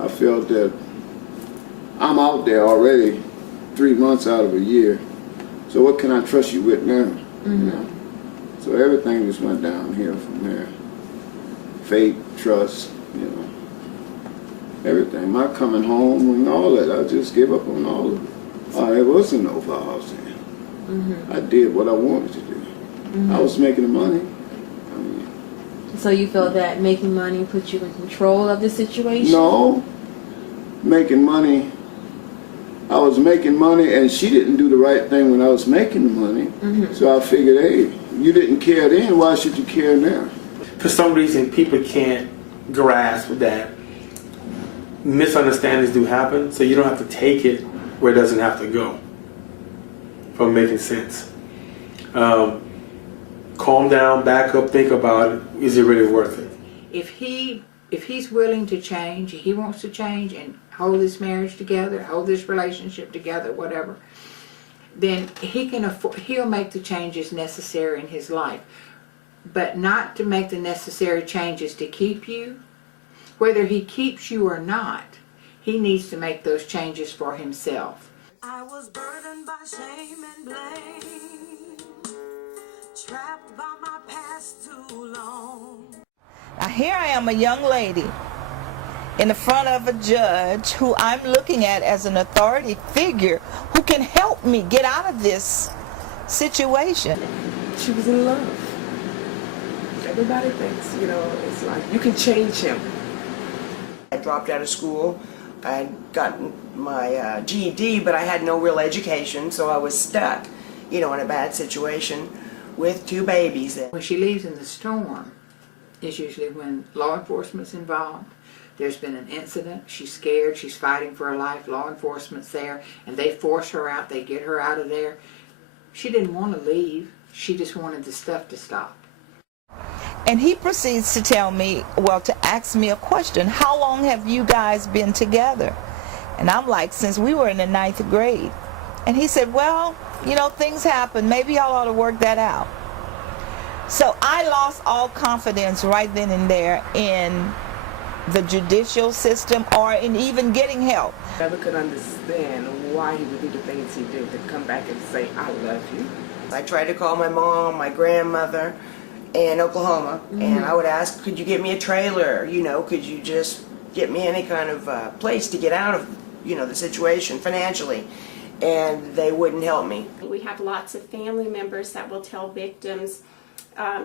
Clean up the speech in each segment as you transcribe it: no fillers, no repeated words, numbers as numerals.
I felt that I'm out there already 3 months out of a year. So what can I trust you with now? You know? So everything just went downhill from there. Faith, trust, you know, everything. My coming home and all that, I just gave up on all of it. There wasn't no vows then. I did what I wanted to do. I was making the money. I mean, So you feel that making money put you in control of the situation? no, making money. I was making money, and she didn't do the right thing when I was making the money. So I figured, hey, you didn't care then, why should you care now? For some reason, people can't grasp that misunderstandings do happen, so you don't have to take it where it doesn't have to go. From making sense. Calm down, back up, think about it. Is it really worth it? If he's willing to change, he wants to change and hold this marriage together, hold this relationship together, whatever, then he'll make the changes necessary in his life. But not to make the necessary changes to keep you. Whether he keeps you or not, he needs to make those changes for himself. I was burdened by shame and blame, trapped by my past too long. Now here I am, a young lady in the front of a judge who I'm looking at as an authority figure who can help me get out of this situation. She was in love. Everybody thinks, you know, it's like you can change him. I dropped out of school. I'd gotten my GED, but I had no real education, so I was stuck, you know, in a bad situation with 2 babies. When she leaves in the storm, is usually when law enforcement's involved. There's been an incident, she's scared, she's fighting for her life, law enforcement's there, and they force her out, they get her out of there. She didn't want to leave, she just wanted the stuff to stop. And he proceeds to tell me, well, to ask me a question. How long have you guys been together? And I'm like, since we were in the 9th grade. And he said, well, you know, things happen. Maybe y'all ought to work that out. So I lost all confidence right then and there in the judicial system or in even getting help. I never could understand why he would do the things he did to come back and say, I love you. I tried to call my mom, my grandmother in Oklahoma, and I would ask, could you get me a trailer? You know, could you just get me any kind of place to get out of, you know, the situation financially? And they wouldn't help me. We have lots of family members that will tell victims,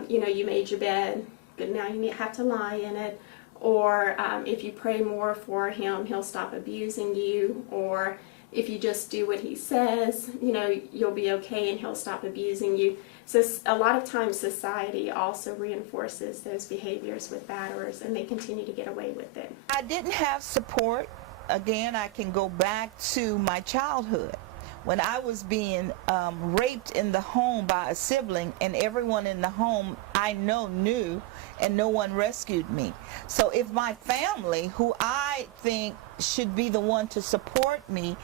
you know, you made your bed, but now you have to lie in it. Or if you pray more for him, he'll stop abusing you. Or if you just do what he says, you know, you'll be okay and he'll stop abusing you. So a lot of times society also reinforces those behaviors with batterers, and they continue to get away with it. I didn't have support. Again, I can go back to my childhood when I was being raped in the home by a sibling, and everyone in the home I know knew, and no one rescued me. So if my family, who I think should be the one to support me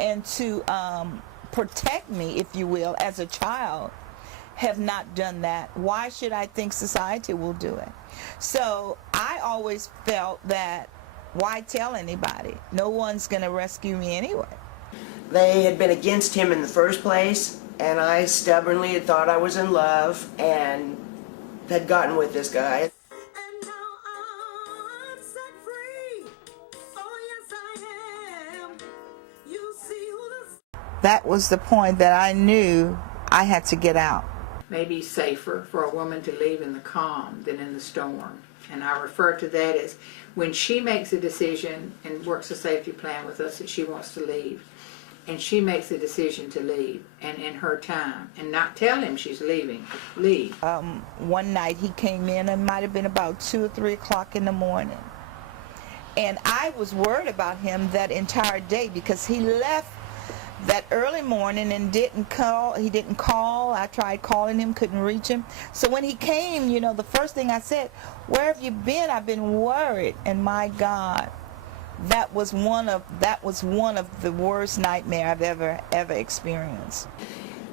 and to protect me, if you will, as a child, have not done that, why should I think society will do it? So I always felt that, why tell anybody? No one's going to rescue me anyway. They had been against him in the first place, and I stubbornly had thought I was in love and had gotten with this guy. And now I'm set free. Oh yes I am. You see who the... That was the point that I knew I had to get out. Maybe safer for a woman to leave in the calm than in the storm. And I refer to that as when she makes a decision and works a safety plan with us that she wants to leave, and she makes a decision to leave, and in her time, and not tell him she's leaving, leave. One night he came in, it might have been about 2 or 3 o'clock in the morning. And I was worried about him that entire day because he left that early morning and didn't call. He didn't call. I tried calling him, couldn't reach him. So when he came, you know, the first thing I said, where have you been? I've been worried. And my God, that was one of the worst nightmare I've ever experienced.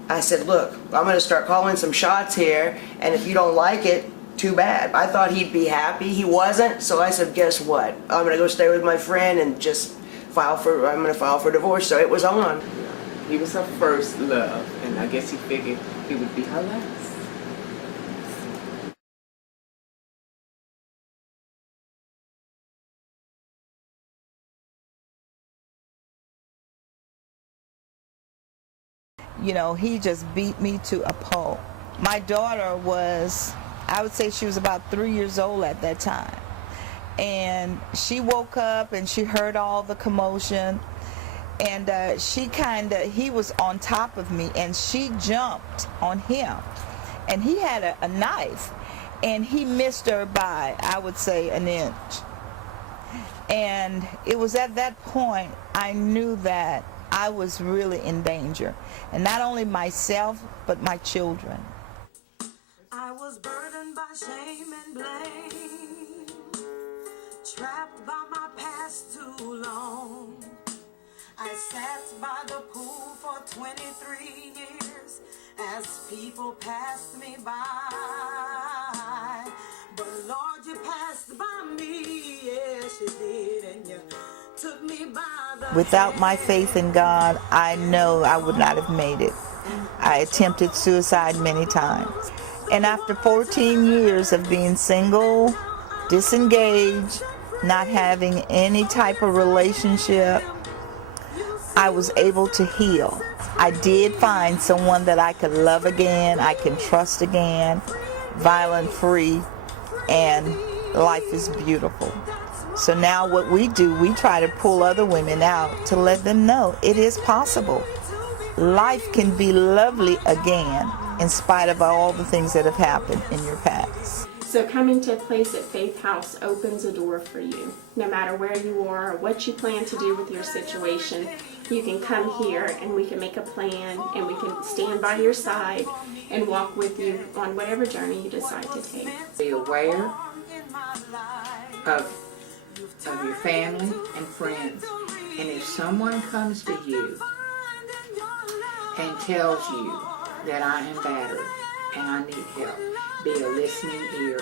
I said, look, I'm going to start calling some shots here, and if you don't like it, too bad. I thought he'd be happy. He wasn't, so I said, guess what? I'm gonna go stay with my friend and just I'm gonna file for divorce. So it was on. He was her first love, and I guess he figured he would be her last. You know, he just beat me to a pulp. My daughter was, I would say she was about 3 years old at that time. And she woke up and she heard all the commotion. And he was on top of me and she jumped on him. And he had a knife and he missed her by, I would say, an inch. And it was at that point I knew that I was really in danger. And not only myself, but my children. I was burdened by shame and blame, trapped by my past too long. I sat by the pool for 23 years as people passed me by. But Lord, you passed by me, yes you did, and you took me by the Without my faith in God, I know I would not have made it. I attempted suicide many times. And after 14 years of being single, disengaged, not having any type of relationship, I was able to heal. I did find someone that I could love again, I can trust again, violent free, and life is beautiful. So now what we do, we try to pull other women out to let them know it is possible. Life can be lovely again in spite of all the things that have happened in your past. So coming to a place at Faith House opens a door for you. No matter where you are or what you plan to do with your situation, you can come here and we can make a plan and we can stand by your side and walk with you on whatever journey you decide to take. Be aware of your family and friends. And if someone comes to you and tells you that I am battered and I need help, be a listening ear